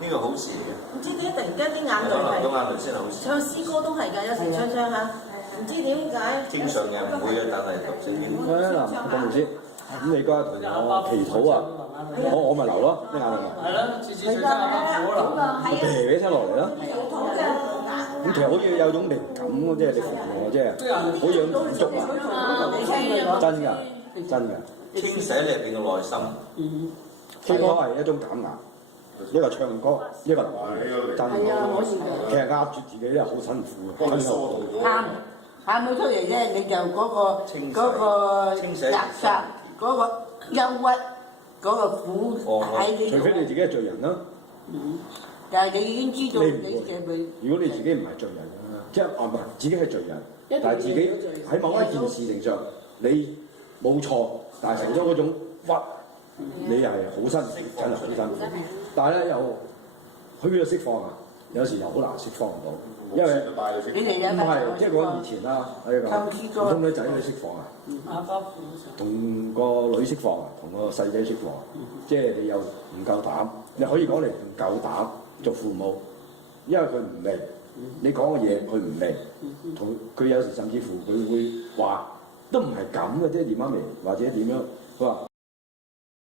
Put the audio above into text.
呢個好事嚟嘅。唔知點解突然間啲眼淚流係到眼淚先係好事。唱詩歌都係㗎，有時唱唱下，唔知點解。正常人唔會嘅，但係讀聖經。嗱，咁唔知，咁你嗰日同我祈禱啊，我咪流咯，啲眼淚咪。係咯，次次最憎阿爸苦啦。咁啤啤聲落嚟咯。咁其實好似有種靈感喎，即係你服我，即係好似種滿足啊！真㗎，真㗎。傾寫你入邊嘅內心。傾歌係一種減壓，一個唱歌，一個流淚，真㗎。其實壓住自己咧好辛苦嘅，真係。喊到出嚟咧，你就嗰個垃圾，嗰個憂鬱，嗰個苦喺你度。除非你自己係罪人啦。但係你已經知道你嘅佢。如果你自己唔係罪人啦，即係唔係自己係罪人，但係自己喺某一件事情上你冇錯，但係成咗嗰種屈，你係好辛苦，真係好辛苦。但係咧又虛咗釋放啊，有時又好難釋放唔到，因為唔係即係講以前啦，係咁，普通女仔去釋放啊，同個女釋放啊，同個細仔釋放，即係你又唔夠膽，你可以講你唔夠膽做父母，因為佢唔明，你講嘅嘢佢唔明，同佢有時甚至乎佢會話都唔係咁嘅啫，點媽咪或者點樣，佢話